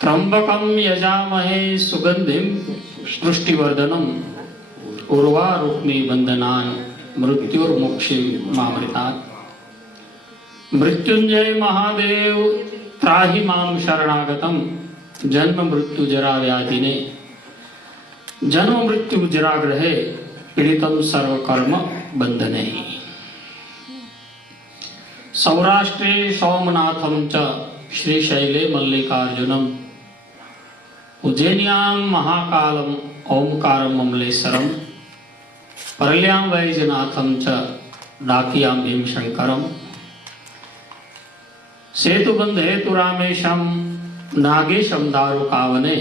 त्र्यंबकं यजामहे सुगंधिं पुष्टिवर्धनम् उर्वारुक्मी बंधनान् मृत्युर्मुक्षीमामृतात्। मृत्युंजय महादेव त्राहि मां शरणागतम्। जन्म मृत्यु जरा व्याधिने जन्म मृत्यु जराग्रहे पीड़ितं सर्वकर्म बंधने। सौराष्ट्रे सोमनाथं च श्रीशैले मल्लिकार्जुनम् उज्जैन्यां महाकालम् ओंकारं ममलेश्वरम् परल्यां वैजनाथं च डाकियां भीमशंकरम् सेतुबंधे तु रामेशं नागेशं दारुकावने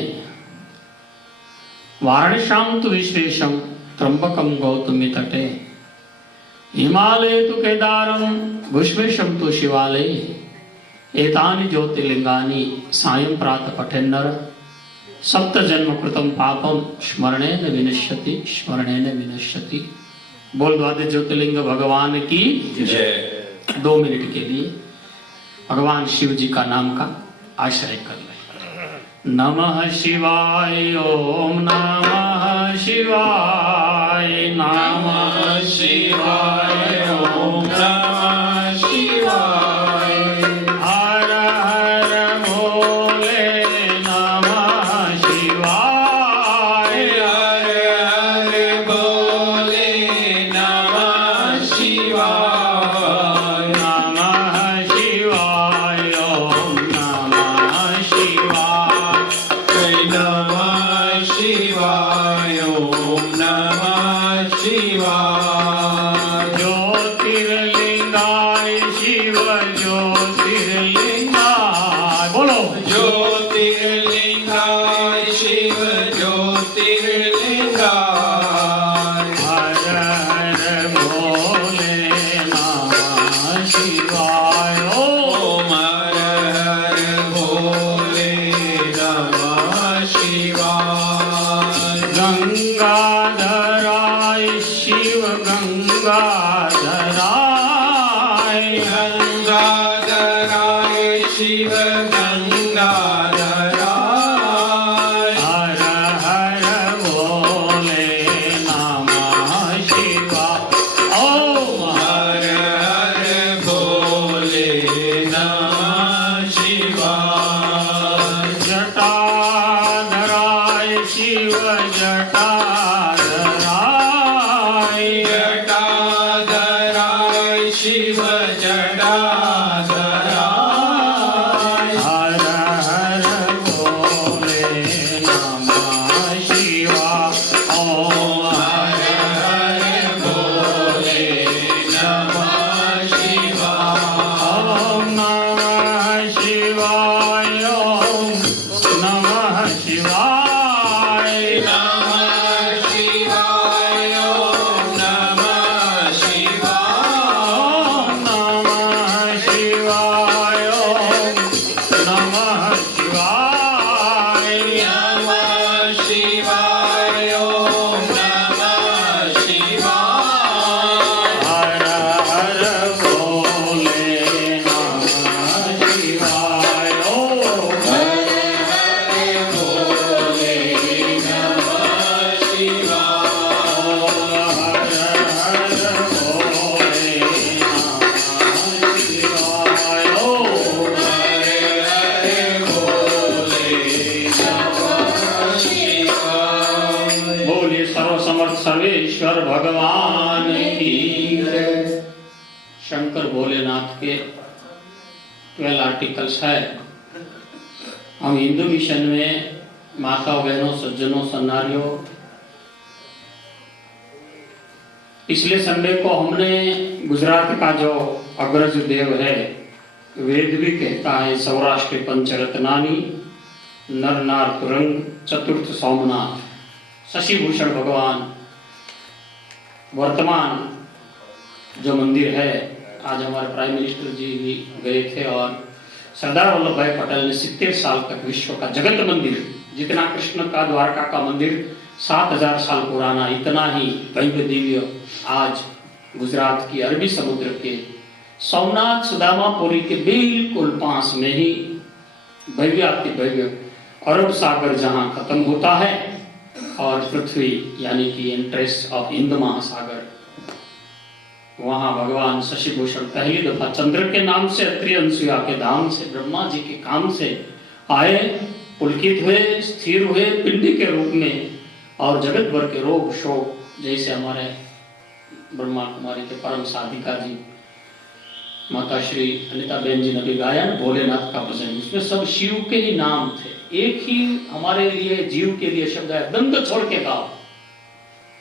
वाराणस्यां तु विश्वेशं त्र्यंबकं गौतमी तटे हिमालये तु केदारं विश्वेशं तु शिवालये एतानि ज्योतिर्लिंगानि सायं प्रातः पठेन्नर सप्त जन्म कृतं पापम स्मरणेन विनश्यति स्मरणेन विनश्यति। बोल द्वादश ज्योतिर्लिंग भगवान की जय। 2 मिनट के लिए भगवान शिव जी का नाम का आश्रय कर ले। नमः शिवाय ओम नमः शिवाय नमः शिवाय ओम नमः शिवाय हर हर भोले नमः शिवाय हर हर भोले नमः शिवाय नमः शिवाय ओम नमः शिवाय नमः शिवाय ओम नमः शिवाय। ज्योतिर्लिंगाय शिव ज्योतिर्लिंगाय बोलो ज्योतिर्लिंगाय शिव ज्योतिर्लिंगाय हर हर भोले नमः शिवाय ओम हर हर भोले नमः शिवाय। गंगाधराय शिव गंगाधराय गंगाधराय शिव गंगाधराय हर हर भोले नमः शिवाय ओम हर हर भोले नमः शिवाय। जटाधराय शिव जटाधराय जटाधराय शिव जटाधराय हर हर भोले नमः शिवाय ओम हर हर भोले नमः शिवाय ओम नमः शिवाय ओम नमः शिवाय नमः शिवाय ओम नमः शिवाय नमः शिवाय ओम नमः शिवाय नमः शिवाय ओम नमः शिवाय हर हर भोले नमः शिवाय ओम हर हर भोले नमः शिवाय हर हर भोले नमः शिवाय ओम हर हर भोले नमः शिवाय। बोलिए सर्वसमर्थ सर्वेश्वर भगवान की जय। शंकर भोलेनाथ के 12 आर्टिकल्स है। हम हिंदू मिशन में माताओं बहनों सज्जनों सन्नारियों पिछले संडे को हमने गुजरात का जो अग्रज देव है वेद भी कहता है सौराष्ट्र पंचरत्नानी नर नार तुरंग चतुर्थ सोमनाथ शशिभूषण भगवान वर्तमान जो मंदिर है। आज हमारे प्राइम मिनिस्टर जी भी गए थे और सरदार वल्लभ भाई पटेल ने 70 साल तक विश्व का जगत मंदिर जितना कृष्ण का द्वारका का मंदिर 7000 साल पुराना इतना ही भव्य दिव्य आज गुजरात की अरबी समुद्र के सोमनाथ सुदामापुरी के बिल्कुल पास में ही भव्य अति भव्य अरब सागर जहाँ खत्म होता है और पृथ्वी यानी कि इंटरेस्ट ऑफ हिंद महासागर, वहां भगवान शशिभूषण पहली दफा चंद्र के नाम से, अत्रि अनसुया के धाम से, ब्रह्मा जी के काम से आए, पुलकित हुए, स्थिर हुए पिंडी के रूप में, और जगत भर के रोग शोक, जैसे हमारे ब्रह्मा कुमारी के परम साधिका जी माता श्री अनिता बेन जी ने भी गाया भोलेनाथ का भजन, उसमें सब शिव के ही नाम थे। एक ही हमारे लिए जीव के लिए शब्द है, दंड छोड़ के गाओ।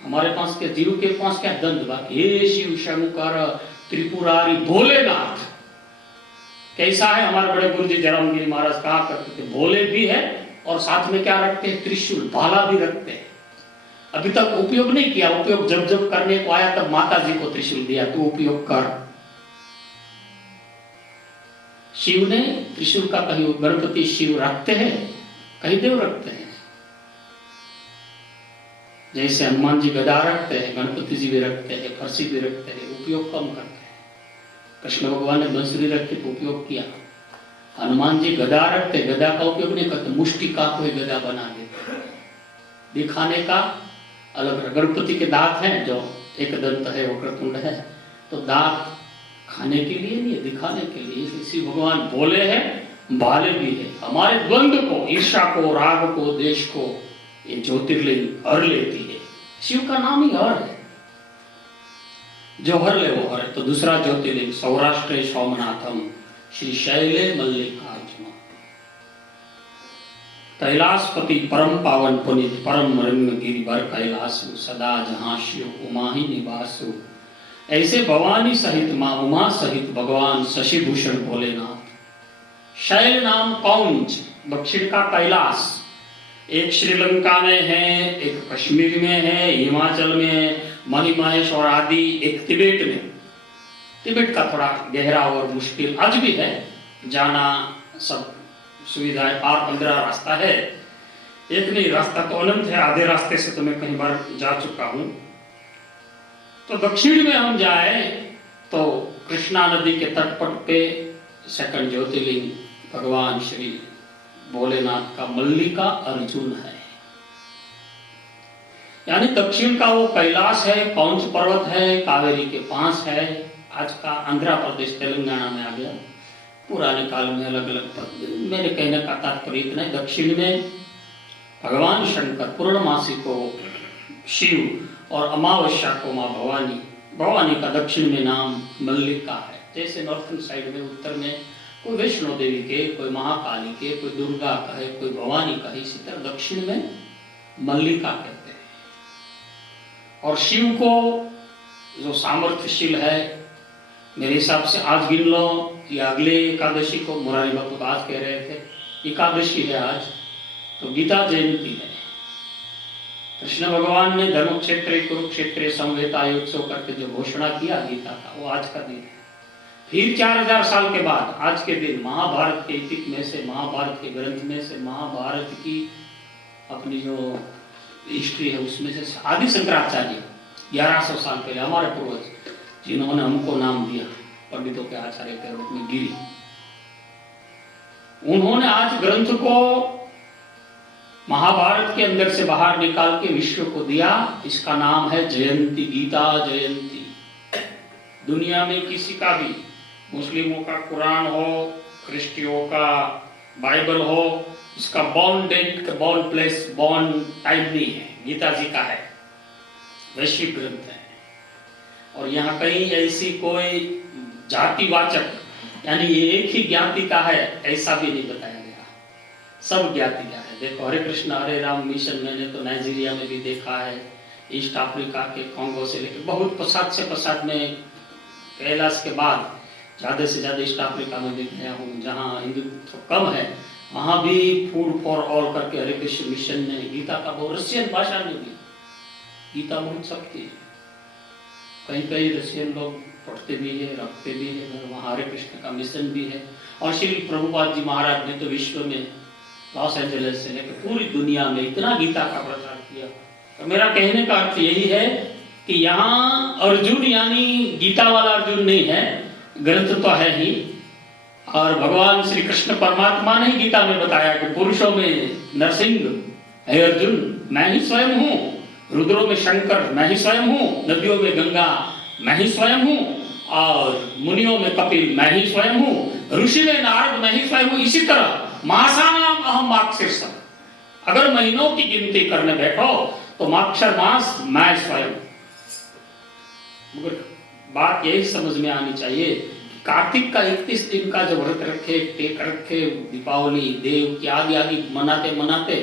हमारे पास के जीव के पास क्या दंड, बाकी हे शिव शंकर त्रिपुरारी भोलेनाथ। कैसा है हमारे बड़े गुरु जी जयराम गिरी महाराज कहा करते थे, भोले भी है और साथ में क्या रखते हैं, त्रिशूल भाला भी रखते हैं। अभी तक उपयोग नहीं किया, उपयोग जब जब करने को आया तब माता जी को त्रिशूल दिया, तू उपयोग कर। शिव ने त्रिशूल का कहीं गणपति शिव रखते हैं, कहीं देव रखते हैं। जैसे हनुमान जी गदा रखते हैं, गणपति जी भी रखते हैं, फरसी भी रखते हैं, उपयोग कम करते हैं। कृष्ण भगवान ने बंसुरी रखी तो उपयोग किया, हनुमान जी गदा रखते, गदा का उपयोग नहीं करते, मुष्टि का कोई गदा बना देते, दिखाने का अलग। गणपति के दांत हैं जो एक दंत है, वक्रतुंड है, तो दांत खाने के लिए नहीं, दिखाने के लिए। इसी भगवान भोले हैं, भाले भी है। हमारे द्वंद्व को, ईर्षा को, राग को, देश को ये ज्योतिर्लिंग हर लेती है। शिव का नाम ही हर है, जो हर ले वो हर है। तो दूसरा ज्योतिर्लिंग सौराष्ट्र सोमनाथम श्री शैले मल्लिकार्जुन, कैलाशपति परम पावन पुनित परम रंग गिरिवर कैलासु, सदा जहां शिव उमा ही निवासु। ऐसे भवानी सहित मां उमा सहित भगवान शशिभूषण भोलेनाथ। शैल नाम कौंच, दक्षिण का कैलाश, एक श्रीलंका में है, एक कश्मीर में है, हिमाचल में मणिमहेश और आदि, एक तिब्बत में। तिब्बत का थोड़ा गहरा और मुश्किल आज भी है जाना, सब सुविधाएं, पार 15 रास्ता है, एक नहीं रास्ता तो अनंत है। आधे रास्ते से तो मैं कई बार जा चुका हूं। तो दक्षिण में हम जाए तो कृष्णा नदी के तटपट पे सेकंड ज्योतिर्लिंग भगवान श्री भोलेनाथ का मल्लिका अर्जुन है, यानी दक्षिण का वो कैलाश है, कौंच पर्वत है, कावेरी के पास है। आज का आंध्र प्रदेश तेलंगाना में आ गया। पुराने काल में अलग अलग। मेरे कहने का तात्पर्य इतना है, दक्षिण में भगवान शंकर, पूर्णमासी को शिव और अमावस्या को माँ भवानी। भवानी का दक्षिण में नाम मल्लिका है। जैसे नॉर्थन साइड में, उत्तर में कोई वैष्णो देवी के, कोई महाकाली के, कोई दुर्गा का है, कोई भवानी का है, इसी तरह दक्षिण में मल्लिका कहते हैं। और शिव को जो सामर्थ्यशील है, मेरे हिसाब से आज गिन लो या अगले एकादशी को, मुरारी बापू तो आज कह रहे थे एकादशी है आज, तो गीता जयंती है। कृष्ण भगवान ने धर्म क्षेत्र कुरुक्षेत्र समवेता युत्सव करके जो घोषणा किया गीता का, वो आज का दिन है। फिर 4000 साल के बाद आज के दिन महाभारत के इतिक में से, महाभारत के ग्रंथ में से, महाभारत की अपनी जो हिस्ट्री है उसमें से आदि शंकराचार्य 1100 साल पहले हमारे पूर्वज, जिन्होंने हमको नाम दिया पंडितों के आचार्य के रूप में गिरी, उन्होंने आज ग्रंथ को महाभारत के अंदर से बाहर निकाल के विश्व को दिया। इसका नाम है जयंती, गीता जयंती। दुनिया में किसी का भी, मुस्लिमों का कुरान हो, क्रिश्चियों का बाइबल हो, इसका born date, born place, born time नहीं है। गीता जी का है, वैश्विक ग्रंथ है। और यहाँ कहीं ऐसी कोई जातिवाचक, यानी ये एक ही ज्ञाति का है ऐसा भी नहीं बताया गया, सब ज्ञाति का है। देखो हरे कृष्ण हरे राम मिशन मैंने तो नाइजीरिया में भी देखा है, ईस्ट अफ्रीका के कॉन्गो से लेकर बहुत पश्चात से पश्चात में, कैलाश के बाद ज्यादा से ज्यादा ईस्ट अफ्रीका में भी गया हूँ, जहाँ हिंदुत्व कम है, वहाँ भी फूड फॉर ऑल करके हरे कृष्ण मिशन ने गीता का बहुत, रशियन भाषा में भी गीता बहुत शक्ति है। कई कई रशियन लोग पढ़ते भी है, रखते भी है, वहाँ हरे कृष्ण का मिशन भी है। और श्री प्रभुपाद जी महाराज ने तो विश्व में लॉस एंजलिस से लेकर पूरी दुनिया में इतना गीता का प्रचार किया। तो मेरा कहने का अर्थ यही है कि यहाँ अर्जुन यानी गीता वाला अर्जुन नहीं है, ग्रंथ तो है ही, और भगवान श्री कृष्ण परमात्मा ने गीता में बताया कि पुरुषों में नरसिंह है अर्जुन, मैं ही स्वयं हूँ, रुद्रों में शंकर मैं ही स्वयं हूँ, नदियों में गंगा मैं ही स्वयं हूँ, और मुनियों में कपिल मैं ही स्वयं हूँ, ऋषि में नारद मैं ही स्वयं हूँ। इसी तरह मासानाम अहम माक्षिर्षः, अगर महीनों की गिनती करने बैठो तो माक्षर मास मैं स्वयं। मगर बात यही समझ में आनी चाहिए, कार्तिक का 31 दिन का जो व्रत रखे, टेक रखे, दीपावली देव की आदि आदि मनाते मनाते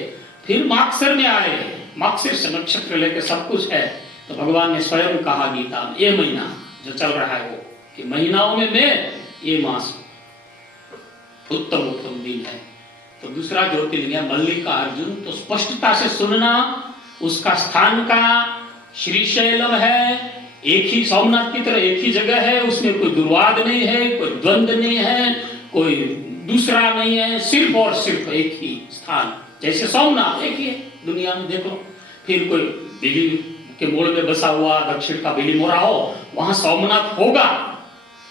फिर माक्षर में आए, माक्षर से नक्षत्र लेके सब कुछ है, तो भगवान ने स्वयं कहा गीता में, ये महीना जो चल रहा है वो, कि महीनाओं में मैं ये मास उत्तम उत्तम दिन है। तो दूसरा ज्योतिर्लिंग है मल्लिकार्जुन, तो स्पष्टता से सुनना, उसका स्थान का श्रीशैलम है, एक ही सोमनाथ की तरह एक ही जगह है, उसमें कोई दुर्वाद नहीं है, कोई द्वंद नहीं है, कोई दूसरा नहीं है, सिर्फ और सिर्फ एक ही स्थान। जैसे सोमनाथ एक ही है दुनिया में, देख लो। फिर कोई दिल्ली के मोड़ में बसा हुआ दक्षिण का बिलीमोरा हो, वहां सोमनाथ होगा,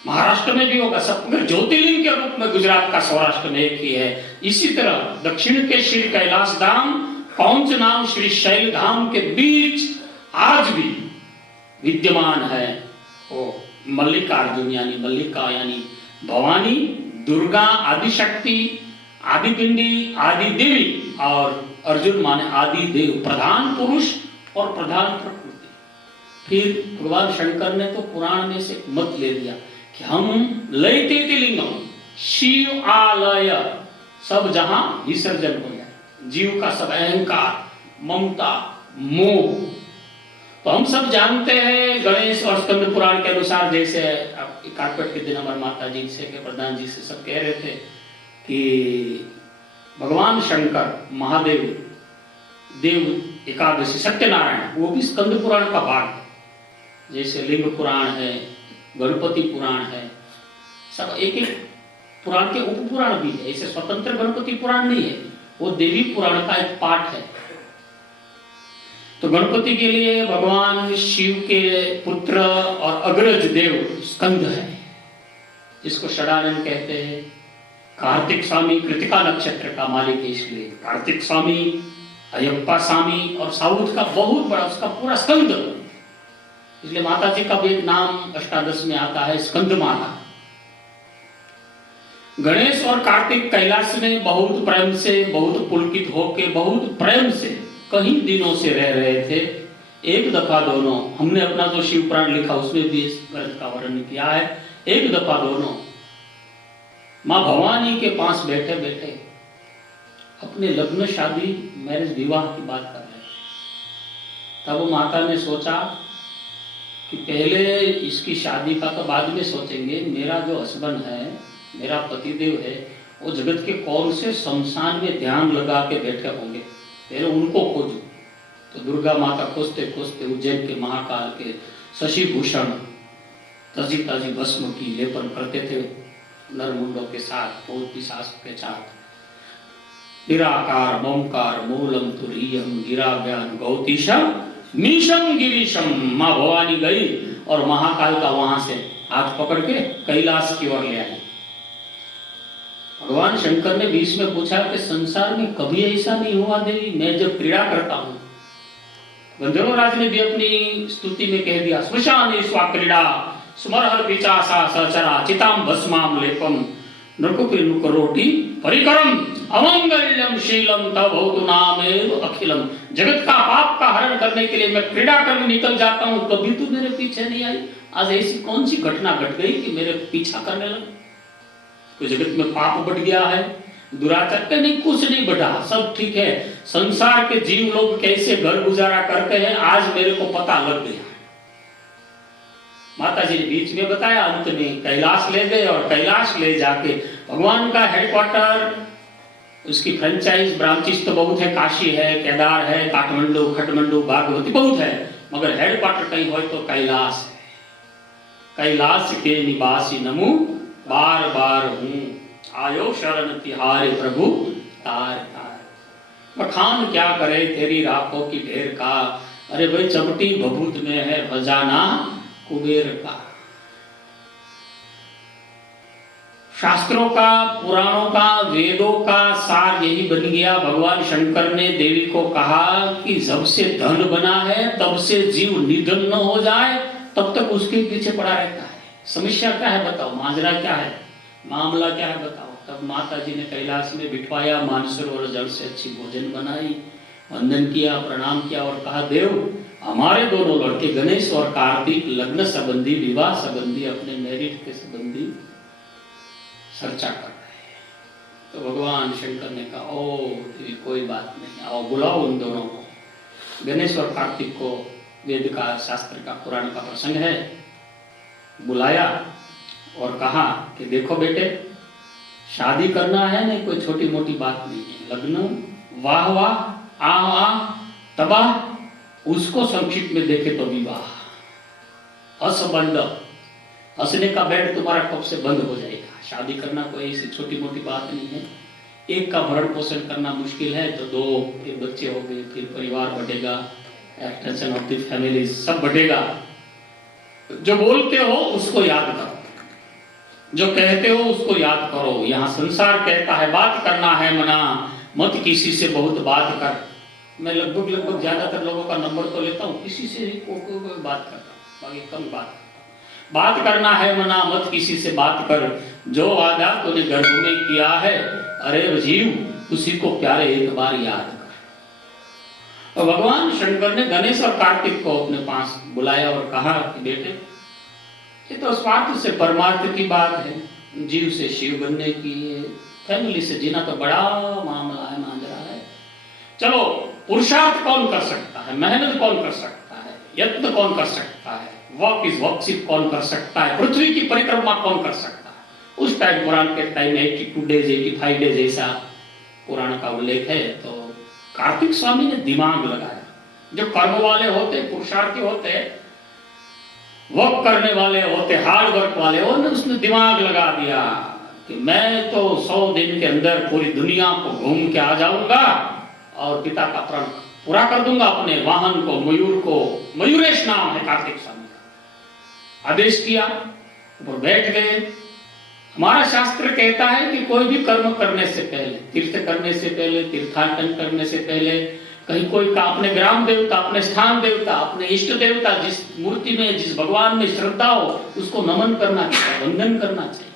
महाराष्ट्र में भी होगा, सब अगर ज्योतिर्लिंग के रूप में गुजरात का सौराष्ट्र में एक ही है। इसी तरह दक्षिण के श्री कैलाश धाम, पौंच नाम श्री शैल धाम के बीच आज भी विद्यमान है वो मल्लिकार्जुन, यानी मल्लिका यानी भवानी, दुर्गा आदि शक्ति, आदि पिंडी, आदि देवी, और अर्जुन माने आदि देव, प्रधान पुरुष और प्रधान प्रकृति। फिर भगवान शंकर ने तो पुराण में से मत ले दिया कि हम लयते लिंगम, शिव आलय, सब जहां विसर्जन हो जाए, जीव का सब अहंकार, ममता, मोह। तो हम सब जानते हैं गणेश और स्कंद पुराण के अनुसार, जैसे कार्पेट के दिन हमारे माता जी से के प्रधान जी से सब कह रहे थे कि भगवान शंकर महादेव देव एकादशी सत्यनारायण वो भी स्कंद पुराण का भाग है। जैसे लिंग पुराण है, गणपति पुराण है, सब एक एक पुराण के उप पुराण भी है। ऐसे स्वतंत्र गणपति पुराण नहीं है, वो देवी पुराण का एक पाठ है। तो गणपति के लिए भगवान शिव के पुत्र और अग्रज देव स्कंद है, जिसको षडानन कहते हैं। कार्तिक स्वामी कृतिका नक्षत्र का मालिक है, इसलिए कार्तिक स्वामी, अयप्पा स्वामी, और साउथ का बहुत बड़ा उसका पूरा स्कंद, इसलिए माता जी का भी एक नाम अष्टादश में आता है स्कंद माता। गणेश और कार्तिक कैलाश में बहुत प्रेम से, बहुत पुलकित होके, बहुत प्रेम से कई दिनों से रह रहे थे। एक दफा दोनों, हमने अपना जो शिव पुराण लिखा उसमें भी इस व्रत का वर्णन किया है, एक दफा दोनों माँ भवानी के पास बैठे बैठे अपने लग्न शादी मैरिज विवाह की बात कर रहे थे। तब माता ने सोचा कि पहले इसकी शादी का तो बाद में सोचेंगे, मेरा जो हस्बैंड है, मेरा पतिदेव है, वो जगत के कौन से शमशान में ध्यान लगा के बैठे होंगे, पहले उनको खोजो। तो दुर्गा माता खोजते खोजते उज्जैन के महाकाल के शशि भूषण तजी ताजी भस्म की लेपन करते थे नरमुंडों के साथ, भूत पिशाच के साथ। निराकार मोमकार मूलम तुरीयम गिराव्यान गौतीशम मीशम गिरीशम। माँ भवानी गई और महाकाल का वहां से हाथ पकड़ के कैलाश की ओर ले आई। भगवान शंकर ने बीच में पूछा कि संसार में कभी ऐसा नहीं हुआ देवी, मैं जब क्रीड़ा करता हूँ। गंधर्वराज ने भी अपनी स्तुति में कह दिया, श्मशाने स्वाक्रीड़ा स्मरहर पिचासा सचरा चिताम भस्माम लेपम नृकुपि नुकरोटी परिकरम अमंगल्यम शीलम तब भवतु नामेव अखिलम। जगत का पाप का हरण करने के लिए मैं क्रीड़ा करने निकल जाता हूँ, कभी तू मेरे पीछे नहीं आई। आज ऐसी कौन सी घटना घट गई कि मेरे पीछा करने लगे? कोई जगत में पाप बढ़ गया है, दुराचार का नहीं, कुछ नहीं बढ़ा, सब ठीक है। संसार के जीव लोग कैसे घर गुजारा करते हैं आज मेरे को पता लग गया। माता जी ने बीच में बताया, अंत में कैलाश ले गए और कैलाश ले जाके भगवान का हेडक्वार्टर, उसकी फ्रेंचाइज ब्रांचेस तो बहुत है, काशी है, केदार है, काठमांडू, खटमंडू, बागवती बहुत है, मगर हेडक्वार्टर कहीं हो तो कैलाश है। कैलाश के निवासी नमु बार बार हूँ, आयो शरण तिहारे प्रभु तार तार। बखान क्या करे तेरी राखों की ढेर का, अरे भाई चपटी भभूत में है खजाना कुबेर का। शास्त्रों का, पुराणों का, वेदों का सार यही बन गया। भगवान शंकर ने देवी को कहा कि जब से धन बना है तब से जीव निधन न हो जाए तब तक उसके पीछे पड़ा रहता है। समस्या क्या है बताओ, माजरा क्या है, मामला क्या है बताओ। तब माता जी ने कैलाश में बिठवाया, मानसरोवर जल से अच्छी भोजन बनाई, वंदन किया, प्रणाम किया और कहा देव हमारे दोनों लड़के गणेश और कार्तिक लग्न संबंधी, विवाह संबंधी, अपने मैरिज के संबंधी चर्चा कर रहे हैं। तो भगवान शंकर ने कहा ओ कोई बात नहीं, आओ बुलाओ उन दोनों को। गणेश और कार्तिक को, वेद का, शास्त्र का, पुराण का प्रसंग है, बुलाया और कहा कि देखो बेटे शादी करना है ना, कोई छोटी मोटी बात नहीं है। लग्न, वाह वाह, आ तबाह, उसको संक्षिप्त में देखे तो विवाह। असबंध, हंसने का बेड तुम्हारा कब से बंद हो जाएगा। शादी करना कोई ऐसी छोटी मोटी बात नहीं है। एक का भरण पोषण करना मुश्किल है तो दो, फिर बच्चे हो गए, फिर परिवार बढ़ेगा, एक्सटेंशन ऑफ द फैमिली सब बढ़ेगा। जो बोलते हो उसको याद करो, जो कहते हो उसको याद करो। यहाँ संसार कहता है बात करना है मना, मत किसी से बहुत बात कर। मैं लगभग ज्यादातर लोगों का नंबर तो लेता हूँ, किसी से को बात करता हूँ, बाकी कम बात। बात करना है मना, मत किसी से बात कर, जो वादा तूने गर्भ में किया है, अरे जीव उसी को प्यारे एक बार याद कर। और भगवान शंकर ने गणेश और कार्तिक को अपने पास बुलाया और कहा कि बेटे ये तो स्वार्थ से परमार्थ की बात है, जीव से शिव बनने की है, फैमिली से जीना तो बड़ा मामला है, मांजरा है। चलो पुरुषार्थ कौन कर सकता है, मेहनत कौन कर सकता है, यत्न कौन कर सकता है, वर्क इज वर्कशिप कौन कर सकता है, पृथ्वी की परिक्रमा कौन कर सकता है। उस टाइम पुराण के टाइम 82 डेज 85 डेज ऐसा पुराण का उल्लेख है। तो कार्तिक स्वामी ने दिमाग लगाया। जो कर्म वाले होते, पुरुषार्थी होते, वर्क करने वाले होते, हार्ड वर्क वाले होते, उसने दिमाग लगा दिया कि मैं तो 100 दिन के अंदर पूरी दुनिया को घूम के आ जाऊंगा और पिता का प्रण पूरा कर दूंगा। अपने वाहन को, मयूर को, मयूरेश नाम है कार्तिक स्वामी का, आदेश किया, ऊपर बैठ गए। हमारा शास्त्र कहता है कि कोई भी कर्म करने से पहले, तीर्थ करने से पहले, तीर्थाटन करने से पहले, कहीं कोई का अपने ग्राम देवता, अपने स्थान देवता, अपने इष्ट देवता, जिस मूर्ति में, जिस भगवान में श्रद्धा हो उसको नमन करना चाहिए, वंदन करना चाहिए।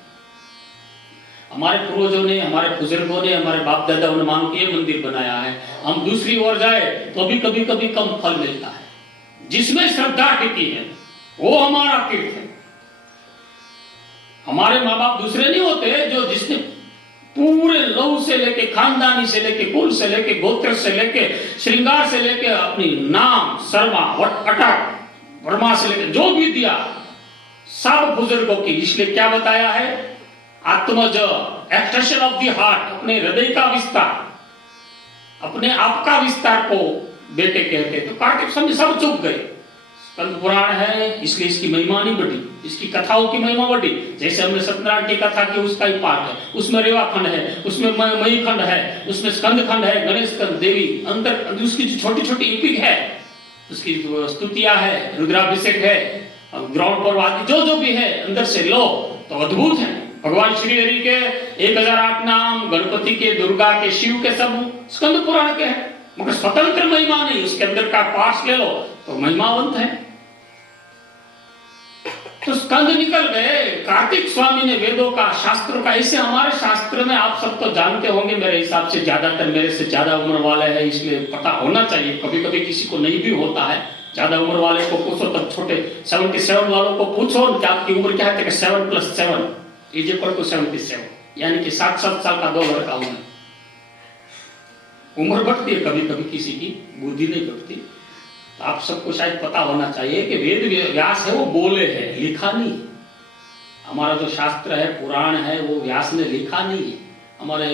हमारे पूर्वजों ने, हमारे बुजुर्गों ने, हमारे बाप दादा ने मांग के मंदिर बनाया है। हम दूसरी ओर जाए तो भी कभी कभी कम फल मिलता है। जिसमें श्रद्धा टिकी है वो हमारा तीर्थ है। हमारे माँ बाप दूसरे नहीं होते जो जिसने पूरे लहू से लेके, खानदानी से लेके, कुल से लेके, गोत्र से लेके, श्रृंगार से लेके, अपनी नाम, शर्मा, अटक, वर्मा से लेके जो भी दिया सब बुजुर्गों की। इसलिए क्या बताया है, आत्मज, एक्सटेंशन ऑफ द हार्ट, अपने हृदय का विस्तार, अपने आप का विस्तार को बेटे कहते। तो कार्तिक स्वामी सब चुप गए। स्कंद पुराण है इसलिए इसकी महिमा नहीं बढ़ी, इसकी कथाओं की महिमा बढ़ी। जैसे हमने सत्यनारायण की कथा की, उसका ही पाठ है, उसमें रेवा खंड है, उसमें मई खंड है, उसमें स्कंद खंड है, गणेश खंड, देवी अंतर, उसकी जो छोटी छोटी एपिक है, उसकी स्तुतियां है, रुद्राभिषेक है, ग्राउंड पर आदि जो जो भी है अंदर से लो तो अद्भुत है। भगवान श्री हरि के 1008 नाम, गणपति के, दुर्गा के, शिव के सब स्कंद पुराण के हैं, मगर स्वतंत्र महिमा नहीं। उसके अंदर का पार्ट्स ले लो तो महिमावंत है। तो स्कंद निकल गए। कार्तिक स्वामी ने वेदों का, शास्त्रों का, ऐसे हमारे शास्त्र में आप सब तो जानते होंगे, मेरे हिसाब से ज्यादातर मेरे से ज्यादा उम्र वाले हैं, इसलिए पता होना चाहिए। कभी कभी किसी को नहीं भी होता है, ज्यादा उम्र वाले को पूछो, तब छोटे 77 वालों को पूछो कि आपकी उम्र क्या है, 7 + 7 = 77, यानी कि 7 साल का 2 लड़का हूं। उम्र बढ़ती है कभी कभी, किसी की बुद्धि नहीं बढ़ती। तो आप सबको शायद पता होना चाहिए कि वेद व्यास है वो बोले है, लिखा नहीं। हमारा जो शास्त्र है, पुराण है, वो व्यास ने लिखा नहीं है। हमारे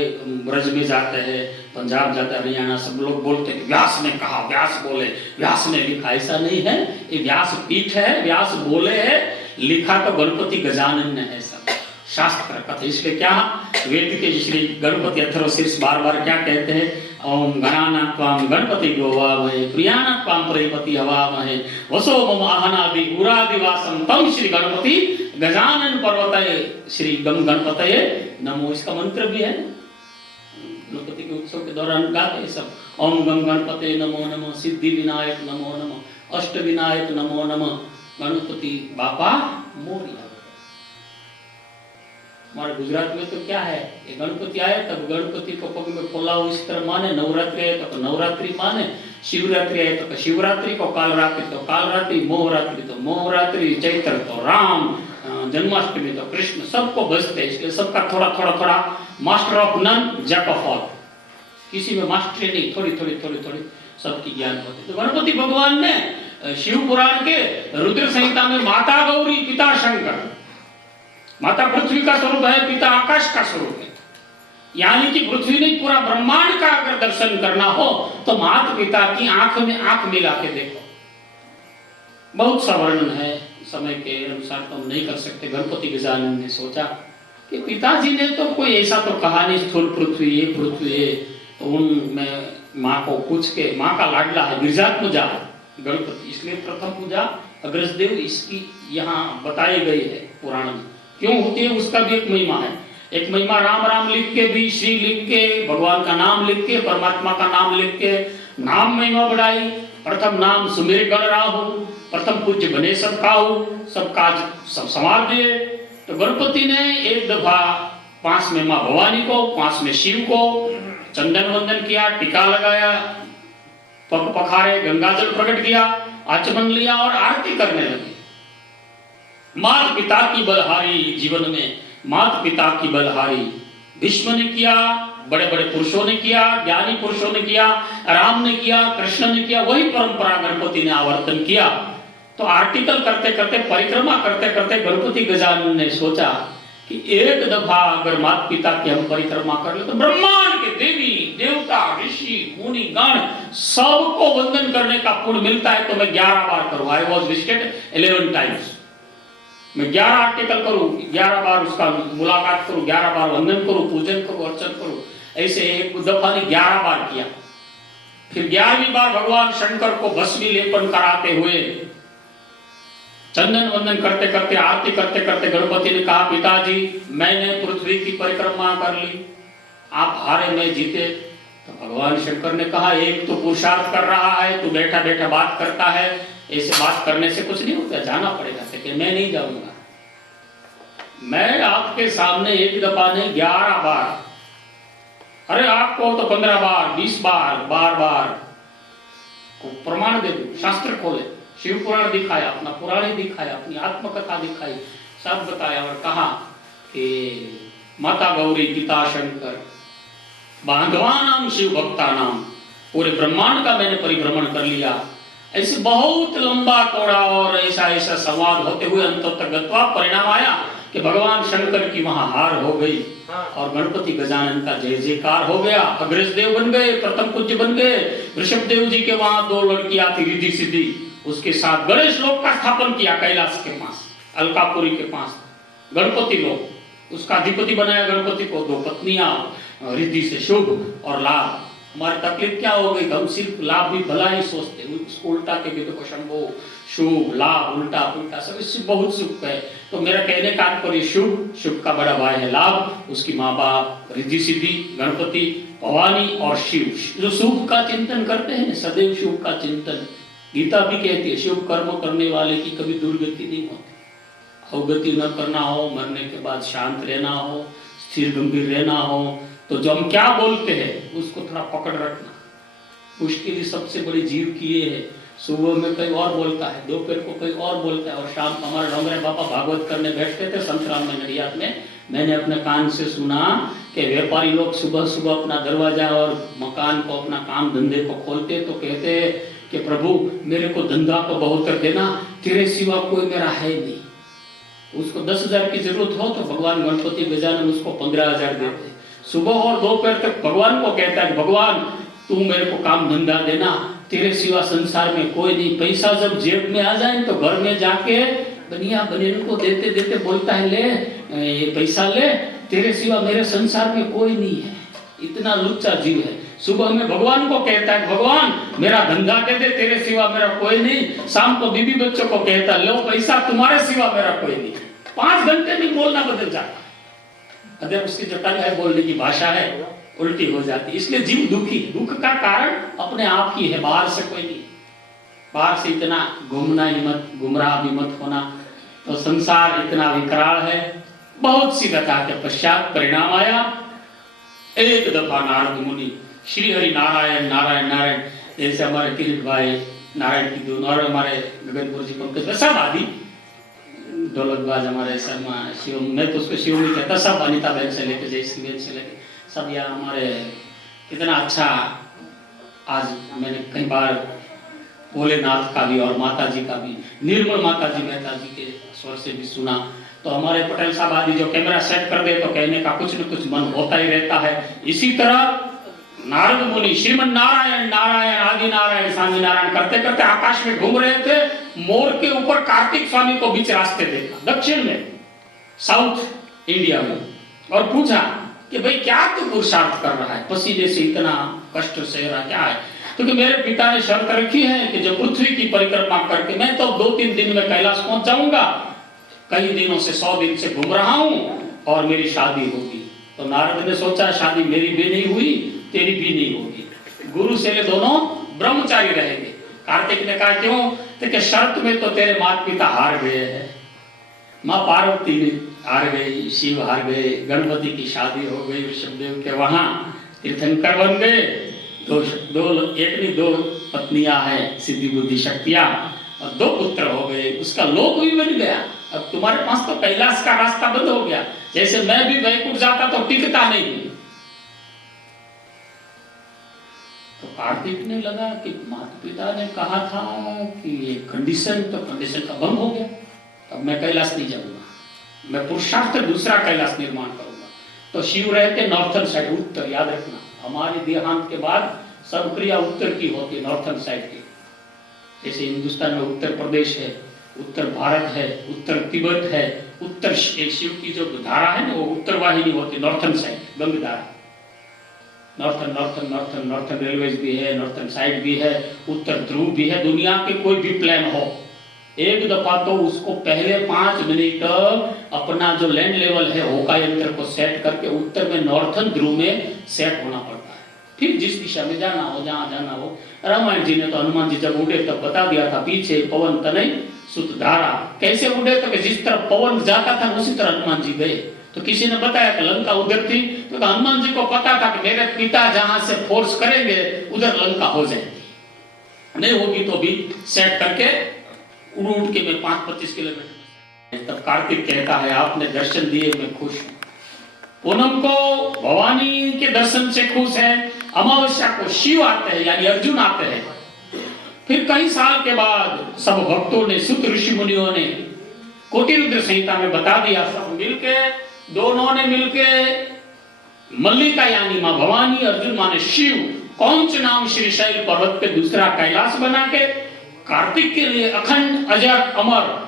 ब्रज में जाते हैं, पंजाब जाते हैं, हरियाणा, सब लोग बोलते हैं व्यास ने कहा, व्यास बोले, व्यास ने लिखा। ऐसा नहीं है, ये व्यास पीठ है, व्यास बोले है, लिखा तो गणपति गजानन ने है सब शास्त्र कथा। इसलिए क्या वेद के श्री गणपति अथर्वशीर्ष बार बार क्या कहते हैं, ओम गणानात्वाम गणपति गोवामहे प्रियानात्वाम प्रपति हवामहे वसो मम आहनादि उरादिवासम तम श्री गणपति गजानन पर्वतये श्री गम गणपतये नमो, इसका मंत्र भी है। गणपति के उत्सव के दौरान गाते हैं सब, ओम गम गणपते नमो नमः, सिद्धि विनायक नमो नमः, अष्ट विनायक नमो नमः, गणपति बापा मोरिया। हमारे गुजरात में तो क्या है, ये गणपति आए तब गणपति को पग में पोलाव इस तरह माने, नवरात्रि आए तो नवरात्रि माने, शिवरात्रि आए तो शिवरात्रि को, कालरात्रि तो कालरात्रि, मोहरात्रि तो मोहरात्रि, चैत्र तो राम, जन्माष्टमी तो कृष्ण, सबको बसते हैं। इसलिए सबका थोड़ा थोड़ा थोड़ा, master of none jack of all, किसी में मास्टरी नहीं, थोड़ी थोड़ी थोड़ी थोड़ी सबकी ज्ञान होती। तो गणपति भगवान ने शिव पुराण के रुद्र संहिता में माता गौरी पिता शंकर, माता पृथ्वी का स्वरूप है, पिता आकाश का स्वरूप है, यानी कि पृथ्वी नहीं पूरा ब्रह्मांड का अगर दर्शन करना हो तो माता पिता की आंख में आंख मिला के देखो। बहुत सा वर्णन है, समय के अनुसार तो हम नहीं कर सकते। गणपति गजानन ने सोचा कि पिताजी ने तो कोई ऐसा तो कहा नहीं, स्थूल पृथ्वी ये पृथ्वी है, तो उनमें माँ को पूछ के, माँ का लाडला है, गिरजात्मजा गणपति, इसलिए प्रथम पूजा अग्रसदेव इसकी यहाँ बताई गई है पुराण में। क्यों होती है उसका भी एक महिमा है। एक महिमा राम राम लिख के भी, श्री लिख के, भगवान का नाम लिख के, परमात्मा का नाम लिख के नाम महिमा बढ़ाई। प्रथम नाम सुमेर गण राहु, प्रथम पूज्य बने सब काहू, सब काज सब संवार दिए। तो गणपति ने एक दफा पास में माँ भवानी को, पास में शिव को चंदन वंदन किया, टीका लगाया, पग पखारे, गंगाजल प्रकट किया, आचमन लिया और आरती करने लगे। माता पिता की बलहारी, जीवन में माता पिता की बलहारी भीष्म ने किया, बड़े बड़े पुरुषों ने किया, ज्ञानी पुरुषों ने किया, राम ने किया, कृष्ण ने किया, वही परंपरा गणपति ने आवर्तन किया। तो आर्टिकल करते करते, परिक्रमा करते करते गणपति गजानन ने सोचा कि एक दफा अगर माता पिता की हम परिक्रमा कर ले तो ब्रह्मांड के देवी देवता ऋषि मुनि गण सबको वंदन करने का पुण्य मिलता है। तो मैं 11 बार करूं, आई वॉज विजिटेड 11 टाइम्स, मैं 11 आर्टिकल करूं, 11 बार उसका मुलाकात करूं, 11 बार वंदन करूं, पूजन करूं, अर्चन करूं। ऐसे एक दफा ने 11 बार किया। फिर 11वीं बार भगवान शंकर को भस्मी लेपन कराते हुए, चंदन वंदन करते करते, आरती करते करते गणपति ने कहा, पिताजी मैंने पृथ्वी की परिक्रमा कर ली, आप हारे मैं जीते। तो भगवान शंकर ने कहा, एक तो पुरुषार्थ कर रहा है, तू बैठा बैठा बात करता है, ऐसे बात करने से कुछ नहीं होता, जाना पड़ेगा। कि मैं नहीं जाऊंगा, मैं आपके सामने एक दफा नहीं 11 बार, अरे आपको तो 15 बार 20 बार बार बार प्रमाण दे दूं, शास्त्र खोले, शिव पुराण दिखाया, अपना पुराण ही दिखाया, अपनी आत्मकथा दिखाई, सब बताया और कहा कि माता गौरी पिता शंकर बांधवानाम शिव भक्ता नाम, पूरे ब्रह्मांड का मैंने परिभ्रमण कर लिया। ऐसे बहुत लंबा चौड़ा और ऐसा ऐसा संवाद होते हुए अंत तक गत्वा परिणाम आया कि भगवान शंकर की वहां हार हो गई और गणपति गजानन का जय जयकार हो गया। अग्रसदेव बन गए, प्रथम पूज्य बन गए। वृषभदेव जी के वहां 2 लड़कियां थी, रिद्धि सिद्धि, उसके साथ गणेश लोक का स्थापन किया कैलाश के पास, अलकापुरी के पास गणपति लोक, उसका अधिपति बनाया गणपति को। 2 पत्नियां, रिद्धि से शुभ और लाभ। हमारी तकलीफ क्या हो गई, हम सिर्फ लाभ भी भला ही सोचते, उसको उल्टा के भी देखो, शंभो शुभ लाभ उल्टा उल्टा सब, इससे बहुत सुख है। तो मेरा कहने का तात्पर्य शुभ, शुभ का बड़ा भाई है लाभ, उसकी माँ बाप रिद्धि सिद्धि गणपति भवानी और शिव, जो शुभ का चिंतन करते हैं सदैव शुभ का चिंतन। गीता भी कहती है शुभ कर्म करने वाले की कभी दुर्गति नहीं होती। अवगति न करना हो, मरने के बाद शांत रहना हो, स्थिर गंभीर रहना हो, तो जो हम क्या बोलते हैं उसको थोड़ा पकड़ रखना। मुश्किल सबसे बड़ी जीव की ये है, सुबह में कोई और बोलता है, दोपहर को कोई और बोलता है, और शाम को हमारे डोंगरे बाबा भागवत करने बैठते थे संतराम में नडियाद में। मैंने अपने कान से सुना कि व्यापारी लोग सुबह सुबह अपना दरवाजा और मकान को, अपना काम धंधे को खोलते तो कहते कि प्रभु मेरे को धंधा को बहुत कर देना, तेरे सिवा कोई मेरा है नहीं। उसको 10,000 की जरूरत हो तो भगवान गणपति गजानन उसको 15,000 देते। सुबह और दोपहर तक भगवान को कहता है भगवान तू मेरे को काम धंधा देना, तेरे सिवा संसार में कोई नहीं। पैसा जब जेब में आ जाए तो घर में जाके बनिया बनियन को देते देते बोलता है ले ये पैसा ले, तेरे सिवा मेरे संसार में कोई नहीं है। इतना लुच्चा जीव है। सुबह में भगवान को कहता है भगवान मेरा धंधा दे दे, तेरे सिवा मेरा कोई नहीं। शाम को बीबी बच्चों को कहता लो पैसा, तुम्हारे सिवा मेरा कोई नहीं। 5 घंटे में बोलना बदल जाता है। अगर उसकी जो टंग है, बोलने की भाषा है, उल्टी हो जाती। इसलिए जीव दुखी। दुख का कारण अपने आप की है, बाहर से कोई नहीं। बाहर से इतना घूमना ही मत, गुमराह भी मत होना। तो संसार इतना विकराल है। बहुत सी कथा के पश्चात परिणाम आया। एक दफा नारद मुनि श्री हरि नारायण नारायण नारायण, जैसे हमारे किरीट भाई नारायण की धुन और हमारे गगनपुर जी पंकज सब आदि ढोलकबाज हमारे शर्मा शिव, मैं तो उसको शिव नहीं कहता, सब अनिता बहन से लेकर जयश्री बहन से लेकर सब यहाँ हमारे कितना अच्छा। आज मैंने कई बार भोलेनाथ का भी और माता जी का भी, निर्मल माता जी मेहता जी के स्वर से भी सुना। तो हमारे पटेल साहब आदि जो कैमरा सेट कर दे तो कहने का कुछ न कुछ मन होता ही रहता है। इसी तरह नारद मुनि श्रीमन नारायण नारायण आदि नारायण स्वामी नारायण करते करते आकाश में घूम रहे थे। मोर के ऊपर कार्तिक स्वामी को बीच रास्ते देखा, दक्षिण में, साउथ इंडिया में, और पूछा कि भाई क्या तू पुरुषार्थ कर रहा है, पसीने से इतना कष्ट सह रहा, क्या है? क्योंकि मेरे पिता ने शर्त रखी है कि जो पृथ्वी की परिक्रमा करके मैं तो 2-3 दिन में कैलाश पहुंच जाऊंगा, कई दिनों से 100 दिन से घूम रहा हूं और मेरी शादी होगी। तो नारद ने सोचा शादी मेरी भी नहीं हुई, तेरी भी नहीं होगी, गुरु से दोनों ब्रह्मचारी रहेंगे। कार्तिक ने कहा क्यों? तो शर्त में तो तेरे माता पिता हार गए हैं, माँ पार्वती हार गई, शिव हार गए, गणपति की शादी हो गई ऋषभदेव के वहां, तीर्थंकर बन गए, एक नहीं 2 पत्नियां हैं सिद्धि बुद्धि शक्तियां, और 2 पुत्र हो गए, उसका लोक भी बन गया। अब तुम्हारे पास तो कैलाश का रास्ता बंद हो गया। जैसे मैं भी वैकुंठ जाता तो टिकता नहीं। तो कार्तिक ने लगा कि माता पिता ने कहा था कि ये कंडीशन, तो कंडीशन का भंग हो गया, अब मैं कैलाश नहीं जाऊंगा, मैं पुरुषार्थ दूसरा कैलाश निर्माण करूंगा। तो शिव रहते नॉर्थन साइड, उत्तर, याद रखना हमारे देहांत के बाद सब क्रिया उत्तर की होती है, नॉर्थन साइड की। जैसे हिंदुस्तान में उत्तर प्रदेश है, उत्तर भारत है, उत्तर तिब्बत है, उत्तर शिव की जो धारा है ना वो उत्तर वाहिनी होती है, नॉर्थन साइड, गंगा धारा। नॉर्थन रेलवेज भी है, नॉर्थन साइड भी है, उत्तर ध्रुव भी है। दुनिया के कोई भी प्लान हो, एक दफा तो उसको पहले 5 मिनट अपना जो लैंड लेवल है होका यंत्र को सेट करके उत्तर में नॉर्थन ध्रुव में सेट होना पड़ता है। फिर जिस दिशा में जाना हो, जहां जाना हो। रामायण जी ने तो हनुमान जी जब उड़े तब बता दिया था, पीछे पवन तनय सुत धारा। कैसे उड़े? तो जिस तरफ पवन जाता था उसी तरह हनुमान जी गए। तो किसी ने बताया कि लंका उधर थी, तो हनुमान जी को पता था कि मेरे पिता जहां से फोर्स करेंगे उधर लंका हो जाएगी, नहीं होगी तो भी सेट करके उड़ के मैं 5-25 किलोमीटर। तब कार्तिक कहता है आपने दर्शन दिए, मैं खुश हूं। पूनम को भवानी के दर्शन से खुश है, अमावस्या को शिव आते हैं यानी अर्जुन आते हैं। फिर कई साल के बाद सब भक्तों ने, सुत ऋषि मुनियों ने कोटिरुद्र संहिता में बता दिया, सब मिलके, दोनों ने मिलके मल्लिका यानी मां भवानी, अर्जुन माने शिव, कौंच नाम श्री शैल पर्वत पे दूसरा कैलाश बना के कार्तिक के लिए अखंड अजर अमर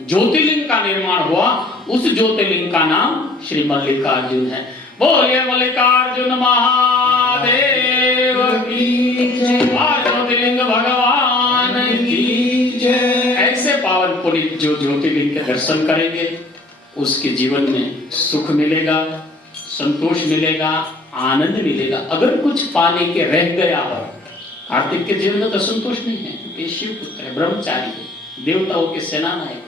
ज्योतिर्लिंग का निर्माण हुआ। उस ज्योतिर्लिंग का नाम श्री मल्लिकार्जुन है। बोलिए मल्लिकार्जुन महादेव की जय, ज्योतिर्लिंग भगवान की जय। ऐसे पावन पुनीत जो ज्योतिर्लिंग के दर्शन करेंगे उसके जीवन में सुख मिलेगा, संतोष मिलेगा, आनंद मिलेगा। अगर कुछ पाने के रह गया हो, कार्तिक के जीवन में तो संतोष नहीं है क्योंकि शिव पुत्र है, ब्रह्मचारी है, देवताओं के सेनानायक है।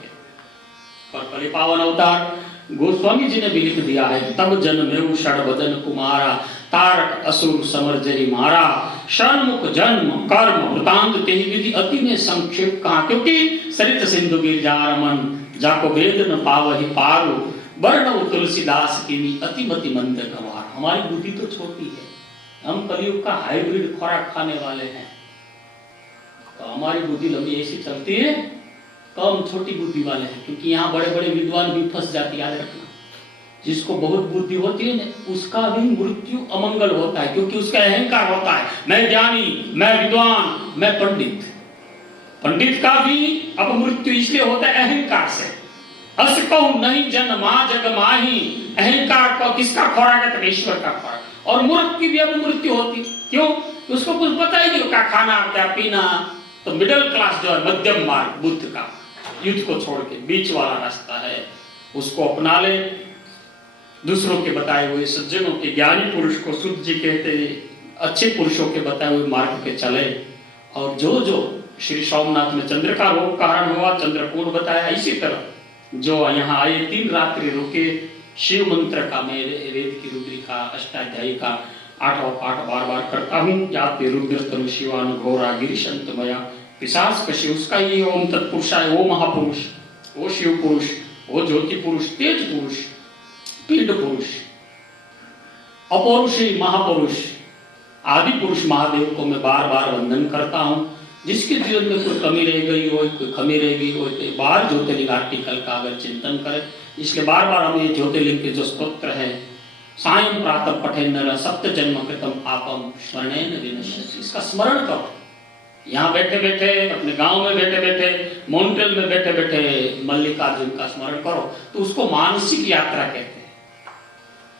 और परिपावन अवतार गोस्वामी जी ने भी लिख दिया है, तब जन्मेऊ षड्भजन कुमारा, तारक असुर समर जहि मारा, षण्मुख जन्म कर्म वृतांत तेहि विधि अति में संक्षेप कहा। क्योंकि सरित सिंधु गिरजारमन जाको वेद न पावहि पारु, वर्ण तुलसीदास की अति मति मंद गवार। हमारी बुद्धि तो छोटी है, हम कलयुग का हाइब्रिड खुराक खाने वाले हैं, तो हमारी बुद्धि लंबी ऐसी चलती है, कम छोटी बुद्धि वाले हैं। क्योंकि यहाँ बड़े बड़े विद्वान भी फंस जाते, याद रखना। जिसको बहुत बुद्धि होती है उसका भी मृत्यु अमंगल होता है, क्योंकि उसका अहंकार होता है, मैं ज्ञानी, मैं विद्वान, मैं पंडित। पंडित का भी अपमृत्यु इसलिए होता है अहंकार से। अस कहूं नहीं जन मां जग माही, अहंकार को किसका खोराक है? तो ईश्वर का खोराक। और मूर्ख की भी अपमृत्यु होती, क्यों? उसको कुछ पता ही नहीं क्या खाना क्या पीना। तो मिडिल क्लास जो है, मध्यम मार्ग बुद्ध का, युद्ध को छोड़ के बीच वाला रास्ता है, उसको अपना ले, दूसरों के बताए हुए सज्जनों के ज्ञानी पुरुष को शुद्ध जी कहते अच्छे पुरुषों के बताए हुए मार्ग पे चले। और जो जो श्री सोमनाथ में चंद्र का रोग कारण हुआ, चंद्रकोण बताया, इसी तरह जो यहाँ आए 3 रात्रि रुके, शिव मंत्र का मैं वेद की रुद्रिका अष्टाध्यायी का 8वां पाठ बार बार करता हूँ। याते रुद्र तनु शिवानु घोरा गिरिशंतमया पिशाच कशी, उसका ये ओम तत्पुरुषाय, वो महापुरुष, वो शिव पुरुष, वो ज्योति पुरुष, तेज पुरुष, पिंड पुरुष, अपौरुषी महापुरुष, आदि पुरुष महादेव को मैं बार बार वंदन करता हूँ। जिसके जीवन में कोई कमी रह गई हो, कोई कमी रह गई हो, तो बार ज्योतिर्लिंग आर्टिकल का अगर चिंतन करें, इसलिए बार बार हम ये ज्योतिर्लिंग के जो स्तोत्र है, सायं प्रातः पठेन्न सप्त जन्म कृतम पापम स्मरणेन विनश्यति, इसका स्मरण करो। यहाँ बैठे बैठे, अपने गांव में बैठे बैठे, मॉन्ट्रियल में बैठे बैठे मल्लिकार्जुन का स्मरण करो, तो उसको मानसिक यात्रा कहते हैं।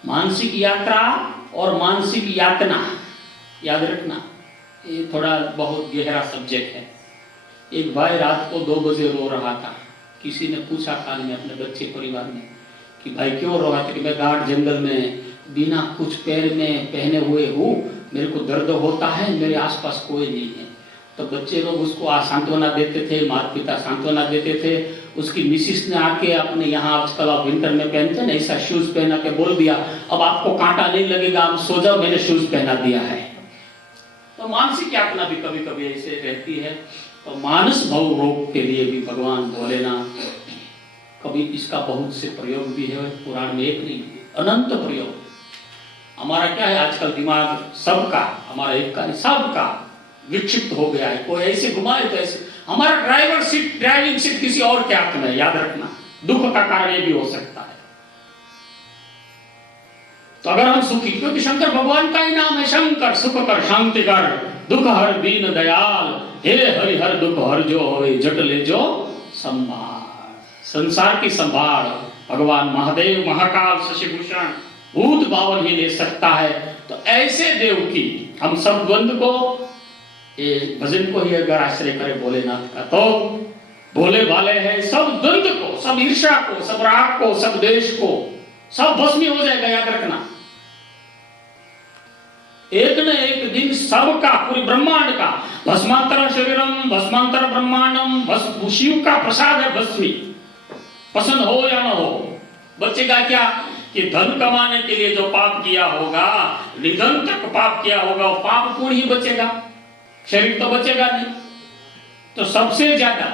मानसिक यात्रा और मानसिक यातना याद रखना, ये थोड़ा बहुत गहरा सब्जेक्ट है। एक भाई रात को 2 बजे रो रहा था, किसी ने पूछा काल में अपने बच्चे परिवार में कि भाई क्यों रो रहा था? कि मैं गाढ़ जंगल में बिना कुछ पैर में पहने हुए हूँ, मेरे को दर्द होता है, मेरे आसपास कोई नहीं है। तो बच्चे लोग उसको सांत्वना देते थे, माता पिता सांत्वना देते थे। उसकी मिसिस ने आके अपने यहाँ आजकल आप विंटर में पहनते हैं ना, ऐसा शूज पहना के बोल दिया, अब आपको कांटा नहीं लगेगा, आप सो जाओ, मैंने शूज पहना दिया है। तो मानसिक यातना भी कभी कभी ऐसे रहती है। तो मानस भव रोग के लिए भी भगवान भोलेनाथ कभी इसका बहुत से प्रयोग भी है, पुराण में एक नहीं, अनंत प्रयोग। हमारा क्या है आजकल दिमाग सबका, हमारा एक का नहीं, सबका विक्षिप्त हो गया है। कोई ऐसे घुमाए तो ऐसे, हमारा ड्राइविंग सीट किसी और के हाथ में, याद रखना, दुख का कारण ये भी हो सकता है। तो अगर हम सुखी, क्योंकि शंकर भगवान का ही नाम है शंकर, सुख कर शांति कर, दुख हर दीन दयाल, हे हरि हर दुख हर जो होए, जट ले जो संभाल। संसार की संभाल भगवान महादेव, महाकाल, शशिभूषण, भूत बावन ही ले सकता है। तो ऐसे देव की हम सब द्वंद को, ये भजन को ही अगर आश्रय करे भोलेनाथ का, तो भोले भाले हैं, सब द्वंद को, सब ईर्ष्या को, सब राग को, सब देश को, सब भस्मी हो जाएगा। याद रखना, एक न एक दिन सबका, पूरी ब्रह्मांड का, भस्मांतर शरीरम भस्मांतर ब्रह्मांडम, भस्म शिव का प्रसाद है भस्मी, पसंद हो या न हो। बचेगा क्या कि धन कमाने के लिए जो पाप किया होगा, निधन तक पाप किया होगा, वो पाप पूर्ण ही बचेगा, शरीर तो बचेगा नहीं। तो सबसे ज्यादा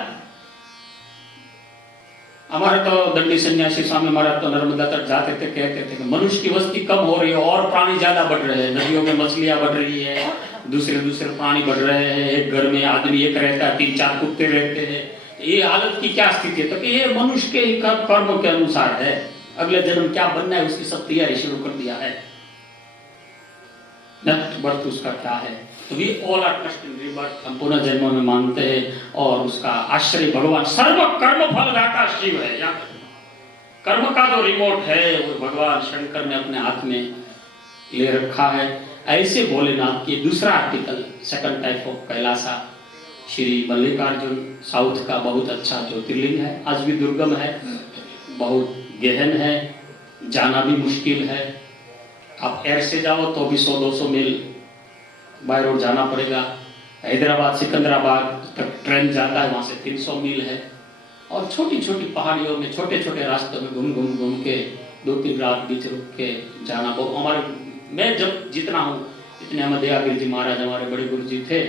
हमारे तो दंडी सन्यासी स्वामी महाराज तो नर्मदा तक जाते थे, कहते थे कि मनुष्य की वस्ती कम हो रही है और प्राणी ज्यादा बढ़ रहे हैं, नदियों में मछलियां बढ़ रही है, दूसरे प्राणी बढ़ रहे हैं, एक घर में आदमी एक रहता है, 3-4 कुत्ते रहते हैं, ये हालत की क्या स्थिति है? तो कि ये मनुष्य के कर्म के अनुसार है, अगले जन्म क्या बनना है उसकी सब तैयारी शुरू कर दिया है, नेक्स्ट बर्थ उसका क्या है। तो we all are trust in rebirth, हम पुनः जन्म में मानते हैं, और उसका आश्रय भगवान, सर्व कर्म फलदाता शिव है। या कर्म का जो रिमोट है वो भगवान शंकर ने अपने हाथ में ले रखा है। ऐसे भोलेनाथ की दूसरा article, second type of Kailasa, Shri Mallikarjun south का बहुत अच्छा ज्योतिर्लिंग है, आज भी दुर्गम है, बहुत गहन है, जाना भी मुश्किल है। आप एयर से जाओ तो भी 100-200 मील बाय रोड जाना पड़ेगा। हैदराबाद सिकंदराबाद तक ट्रेन जाता है, वहां से 300 मील है, और छोटी छोटी पहाड़ियों में छोटे छोटे रास्तों में घूम के 2-3 रात बीच रुक के जाना। बहुत हमारे, मैं जब जितना हूँ इतने, हम दयागिरी जी महाराज हमारे बड़े गुरु जी थे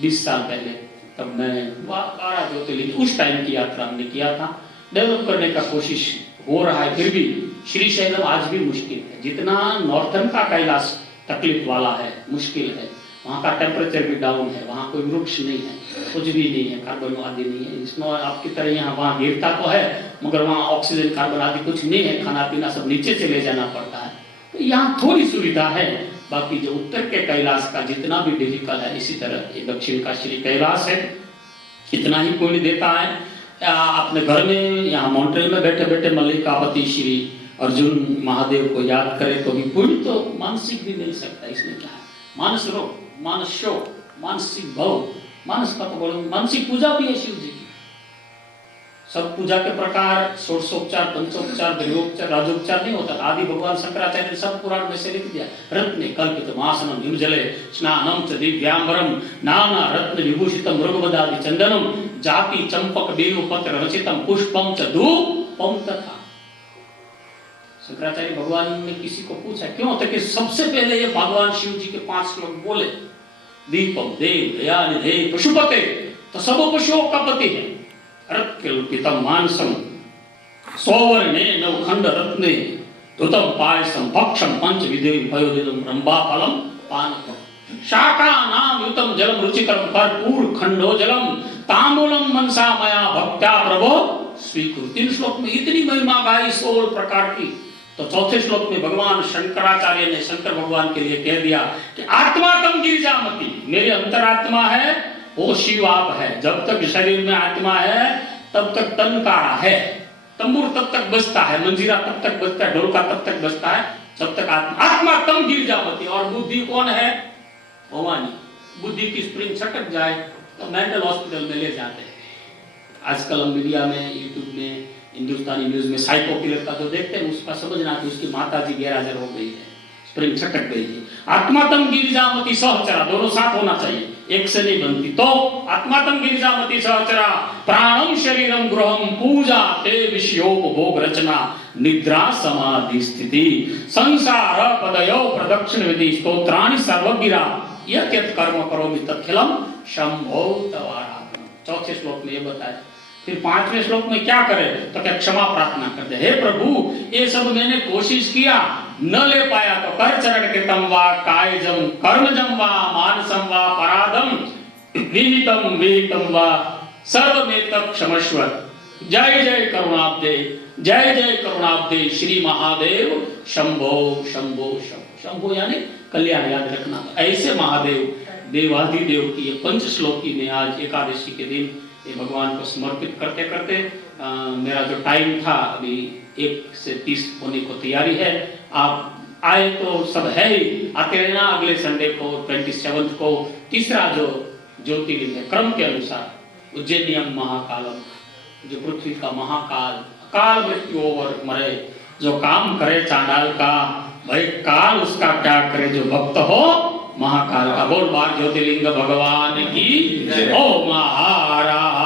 20 साल पहले, तब मैं 12 ज्योतिर्लिंग उस टाइम की यात्रा हमने किया था। डेवलप करने का कोशिश हो रहा है, फिर भी श्री शैलम आज भी मुश्किल है। जितना नॉर्थन का कैलाश तकलीफ वाला है, मुश्किल है, वहाँ का टेम्परेचर भी डाउन है, वहाँ कोई वृक्ष नहीं है, कुछ भी नहीं है, कार्बन आदि नहीं है, स्नो आपकी तरह यहाँ वहाँ गिरता तो है मगर वहाँ ऑक्सीजन कार्बन आदि कुछ नहीं है, खाना पीना सब नीचे से ले जाना पड़ता है। तो यहाँ थोड़ी सुविधा है, बाकी जो उत्तर के कैलाश का जितना भी डिफिकल्ट है, इसी तरह ये दक्षिण का श्री कैलाश है, इतना ही पुण्य देता है। अपने घर में यहाँ मॉन्ट्रियल में बैठे बैठे मल्लिकापति श्री अर्जुन महादेव को याद करे तो भी पुण्य तो मानसिक भी मिल सकता है। इसमें क्या है, मानस रोग, मानस शोक, मानसिक भव, मानस का तो बोलो, मानसिक पूजा भी है शिव जी की, सब पूजा के प्रकार षोडशोपचार, पंचोपचार, द्रव्योपचार, राजोपचार नहीं होता। आदि भगवान शंकराचार्य ने सब पुराण में से लिख दिया। रत्ने कल्पित आसनम हिमजले स्नानम च दिव्यांबरम नाना रत्न विभूषितम मृगवदादि चंदनम जाति चंपक बिल्व पत्र रचितम पुष्पम च धूपम तथा। शंकराचार्य भगवान ने किसी को पूछा क्यों, तो कि सबसे पहले ये भगवान शिव जी के 5 श्लोक बोले। दीपम देव दयानिधे पशुपते, तो सब पशुओं का पति है। रत्कल्पितम मानसम सौवर्णे नवखंड रत्ने दुतम पायसम भक्षम पंच विधे भयोदिदम रंभा फलम पानकम शाका नाम युतम जलम रुचिकरम कर्पूर खंडो जलम तांबूलम मनसा मया भक्त्या प्रभो स्वीकृत। 3 श्लोक में इतनी महिमा गाई 16 प्रकार की। तो चौथे श्लोक में भगवान शंकराचार्य ने शंकर भगवान के लिए कह दिया कि आत्मा तम गिरिजामती, मेरी अंतरात्मा है वो शिव आप है। जब तक शरीर में आत्मा है तब तक तनकारा है, तंबूर तब तक बजता है, मंजीरा तब तक बजता है, ढोलका तब तक बजता है जब तक आत्मा तम गिरिजामती। और बुद्धि कौन है? भवानी। बुद्धि की स्प्रिंग छटक जाए तो मेंटल हॉस्पिटल में ले जाते हैं। आजकल हम मीडिया में, यूट्यूब में, हिंदुस्तानी न्यूज में साइको किलर का जो देखते हैं उसका समझना कि उसकी माता जी गैरहाजिर हो गई है, स्प्रिंग छटक गई है। आत्मातम गिरिजामती सहचरा, दोनों साथ होना चाहिए, एक से नहीं बनती। तो आत्मातम गिरिजामती सहचरा प्राणम शरीरम गृहम पूजा ते विषयोपभोग रचना निद्रा समाधि स्थिति संसार पदयो प्रदक्षिण विधि स्तोत्राणि सर्वगिरा यत् यत् कर्म करोमि तत्खिलम शंभो तवाराधनम। चौथे श्लोक में ये बताया। फिर 5वें श्लोक में क्या करे, तो क्या क्षमा प्रार्थना करते, हे प्रभु ये सब मैंने कोशिश किया न ले पाया तो कर चरण कृतम वा कायजम कर्मजम वा मानसम वा पराधम विहितम विहितम वा सर्वमेतत् क्षमस्व। जय जय करुणाब्दे, जय जय करुणाब्दे श्री महादेव शंभो शंभो शंभो। शंभो यानी कल्याण, याद रखना। ऐसे महादेव देवाधिदेव की ये 5 श्लोकी में आज एकादशी के दिन ये भगवान को समर्पित करते करते मेरा जो टाइम था अभी 1 से 30 होने को तैयारी है। आप आए तो सब है ही, आते रहना। अगले संडे को 27 को तीसरा जो ज्योतिर्लिंग है क्रम के अनुसार उज्जैनियम महाकालम, जो पृथ्वी का महाकाल, अकाल मृत्यु ओवर मरे, जो काम करे चांडाल का, भाई काल उसका क्या करे जो भक्त हो महाकाल का। बोल बार ज्योतिर्लिंग भगवान की। ओ महाराज।